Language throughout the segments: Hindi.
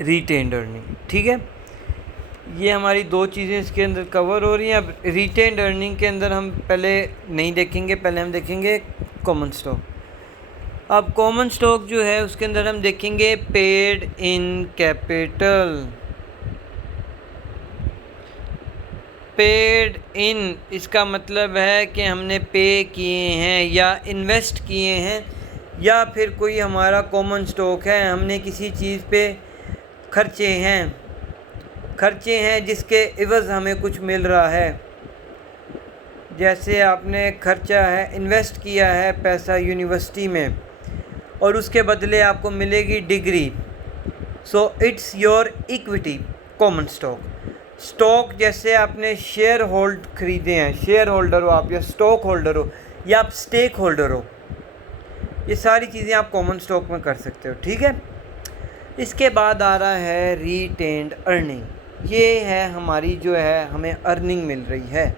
Retained earning. ठीक है, ये हमारी दो चीज़ें इसके अंदर कवर हो रही हैं। अब रिटेन्ड अर्निंग के अंदर हम पहले नहीं देखेंगे, पहले हम देखेंगे कॉमन स्टॉक। अब कॉमन स्टॉक जो है उसके अंदर हम देखेंगे paid in capital. Paid in, इसका मतलब है कि हमने पे किए हैं या इन्वेस्ट किए हैं, या फिर कोई हमारा कॉमन स्टॉक है, हमने किसी चीज़ पे खर्चे हैं जिसके इवज़ हमें कुछ मिल रहा है। जैसे आपने खर्चा है, इन्वेस्ट किया है पैसा यूनिवर्सिटी में और उसके बदले आपको मिलेगी degree, so it's your equity common stock. Stock जैसे आपने शेयर होल्ड खरीदे हैं, शेयर होल्डर हो आप, या स्टॉक होल्डर हो, या आप स्टेक होल्डर हो, ये सारी चीज़ें आप कॉमन स्टॉक में कर सकते हो। ठीक है, इसके बाद आ रहा है रिटेन्ड अर्निंग। ये है हमारी जो है हमें अर्निंग मिल रही है।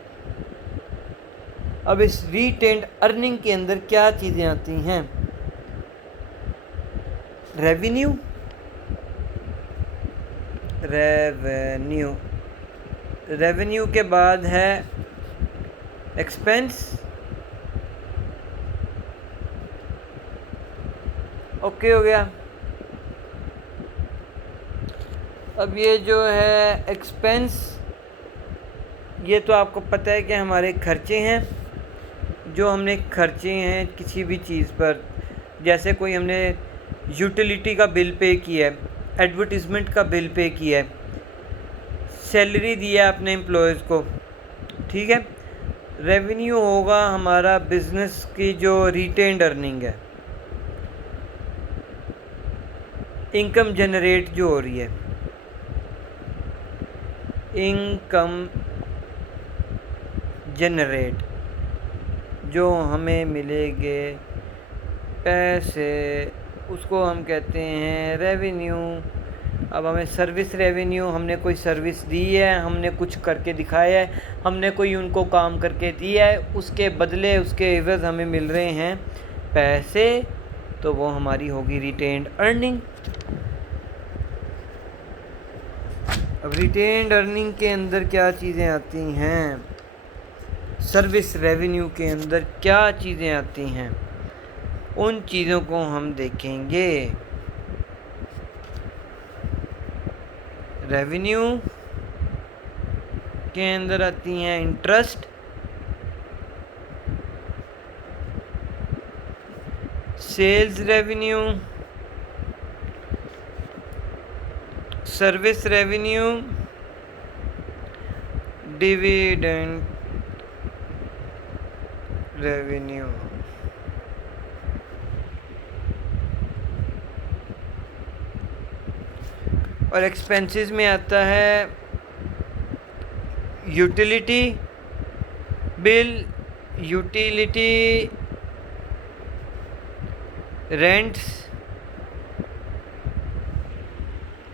अब इस रिटेन्ड अर्निंग के अंदर क्या चीज़ें आती हैं? रेवेन्यू, रेवेन्यू के बाद है एक्सपेंस। ओके हो गया। अब ये जो है एक्सपेंस, ये तो आपको पता है कि हमारे खर्चे हैं, जो हमने खर्चे हैं किसी भी चीज़ पर। जैसे कोई हमने यूटिलिटी का बिल पे किया है, एडवर्टीज़मेंट का बिल पे किया है, सैलरी दिया अपने एम्प्लॉयज़ को। ठीक है, रेवेन्यू होगा हमारा बिजनेस की जो रिटेन्ड अर्निंग है, इनकम जनरेट जो हो रही है, इनकम जनरेट जो हमें मिलेंगे पैसे, उसको हम कहते हैं रेवेन्यू। अब हमें सर्विस रेवेन्यू, हमने कोई सर्विस दी है, हमने कुछ करके दिखाया है, हमने कोई उनको काम करके दिया है, उसके बदले उसके एवज़ हमें मिल रहे हैं पैसे, तो वो हमारी होगी रिटेन्ड अर्निंग। अब रिटेन्ड अर्निंग के अंदर क्या चीज़ें आती हैं, सर्विस रेवेन्यू के अंदर क्या चीज़ें आती हैं, उन चीज़ों को हम देखेंगे। रेवेन्यू के अंदर आती हैं interest, sales revenue, service revenue, dividend revenue. और एक्सपेंसेस में आता है यूटिलिटी बिल, यूटिलिटी रेंट्स,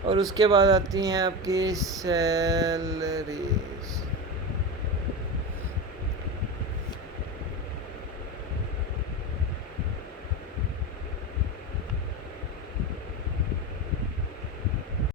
और उसके बाद आती हैं आपकी सैलरी।